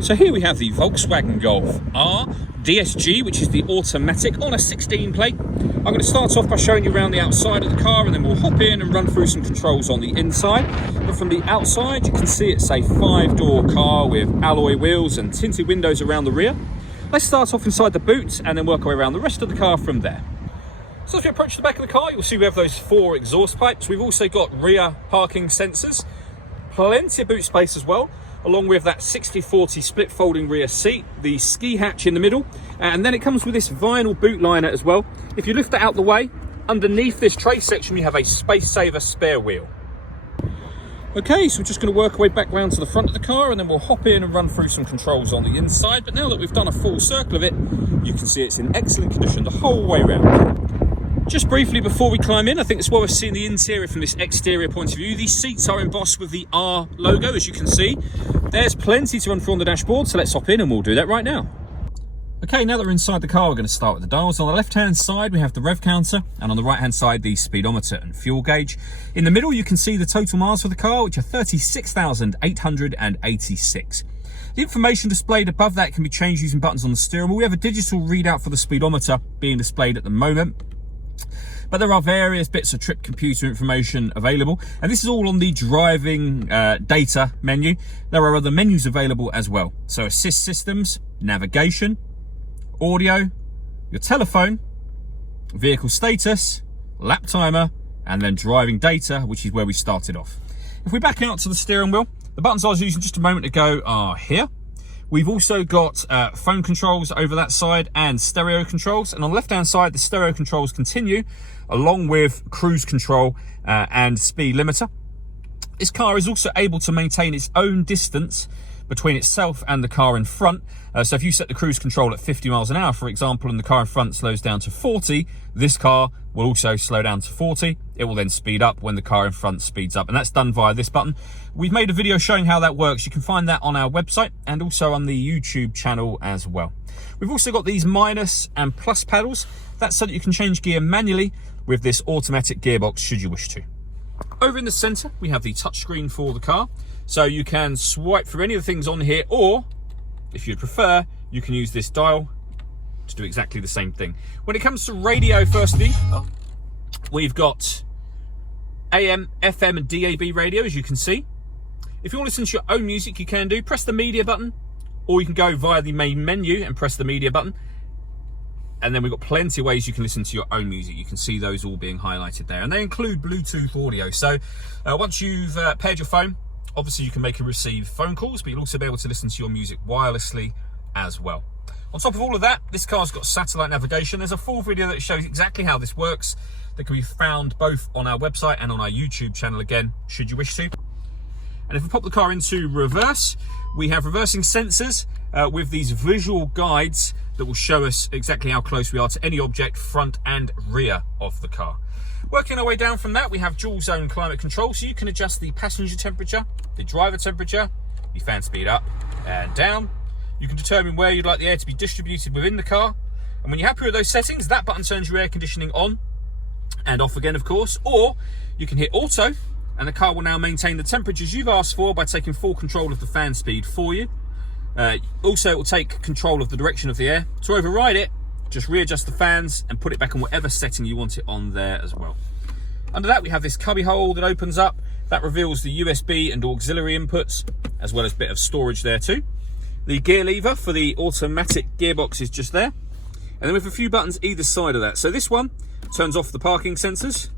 So here we have the Volkswagen Golf R DSG, which is the automatic on a 16 plate. I'm going to start off by showing you around the outside of the car, and then we'll hop in and run through some controls on the inside. But from the outside, you can see it's a 5-door car with alloy wheels and tinted windows around the rear. Let's start off inside the boot and then work our way around the rest of the car from there. So as we approach the back of the car, you'll see we have those 4 exhaust pipes. We've also got rear parking sensors, plenty of boot space as well, along with that 60/40 split folding rear seat, the ski hatch in the middle, and then it comes with this vinyl boot liner as well. If you lift that out the way, underneath this tray section we have a space saver spare wheel. Okay, so we're just going to work our way back round to the front of the car, and then we'll hop in and run through some controls on the inside. But now that we've done a full circle of it, you can see it's in excellent condition the whole way around. Just briefly before we climb in, I think it's worth seeing the interior from this exterior point of view. These seats are embossed with the R logo, as you can see. There's plenty to run through on the dashboard, so let's hop in and we'll do that right now. Okay, now that we're inside the car, we're going to start with the dials. On the left-hand side, we have the rev counter, and on the right-hand side, the speedometer and fuel gauge. In the middle, you can see the total miles for the car, which are 36,886. The information displayed above that can be changed using buttons on the steering wheel. We have a digital readout for the speedometer being displayed at the moment, but there are various bits of trip computer information available, and this is all on the driving data menu. There are other menus available as well, so assist systems, navigation, audio, your telephone, vehicle status, lap timer, and then driving data, which is where we started off. If we back out to the steering wheel, the buttons I was using just a moment ago are here. We've also got phone controls over that side and stereo controls. And on the left-hand side, the stereo controls continue, along with cruise control and speed limiter. This car is also able to maintain its own distance between itself and the car in front. So if you set the cruise control at 50 miles an hour, for example, and the car in front slows down to 40, this car will also slow down to 40. It will then speed up when the car in front speeds up, and that's done via this button. We've made a video showing how that works. You can find that on our website and also on the YouTube channel as well. We've also got these minus and plus pedals. That's so that you can change gear manually with this automatic gearbox should you wish to. Over in the center, we have the touchscreen for the car. So you can swipe through any of the things on here, or if you'd prefer, you can use this dial to do exactly the same thing. When it comes to radio, firstly, we've got AM, FM, and DAB radio, as you can see. If you want to listen to your own music, you can do. Press the media button, or you can go via the main menu and press the media button. And then we've got plenty of ways you can listen to your own music. You can see those all being highlighted there. And they include Bluetooth audio. So once you've paired your phone, obviously you can make and receive phone calls, but you'll also be able to listen to your music wirelessly as well. On top of all of that, this car's got satellite navigation. There's a full video that shows exactly how this works that can be found both on our website and on our YouTube channel again, should you wish to. And if we pop the car into reverse, we have reversing sensors with these visual guides that will show us exactly how close we are to any object, front and rear of the car. Working our way down from that, we have dual zone climate control, so you can adjust the passenger temperature, the driver temperature, the fan speed up and down. You can determine where you'd like the air to be distributed within the car. And when you're happy with those settings, that button turns your air conditioning on and off again, of course. Or you can hit auto, and the car will now maintain the temperatures you've asked for by taking full control of the fan speed for you. Also, it will take control of the direction of the air. To override it, just readjust the fans and put it back on whatever setting you want it on there as well. Under that, we have this cubby hole that opens up. That reveals the USB and auxiliary inputs, as well as a bit of storage there too. The gear lever for the automatic gearbox is just there. And then with a few buttons either side of that. So this one turns off the parking sensors.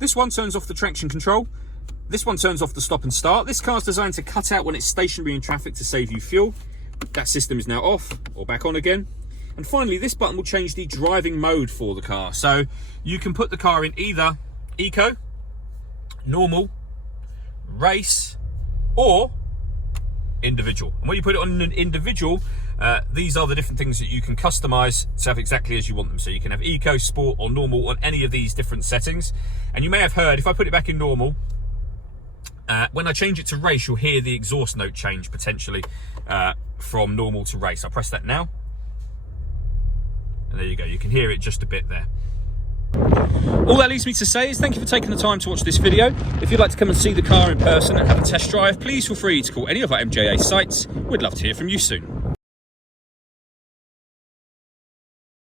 This one turns off the traction control. This one turns off the stop and start. This car's designed to cut out when it's stationary in traffic to save you fuel. That system is now off or back on again. And finally, this button will change the driving mode for the car. So you can put the car in either eco, normal, race, or individual. And when you put it on an individual, these are the different things that you can customize to have exactly as you want them. So you can have eco, sport, or normal on any of these different settings. And you may have heard, if I put it back in normal, when I change it to race, you'll hear the exhaust note change potentially from normal to race. I'll press that now. And there you go, you can hear it just a bit there. All that leaves me to say is thank you for taking the time to watch this video. If you'd like to come and see the car in person and have a test drive, please feel free to call any of our MJA sites. We'd love to hear from you soon.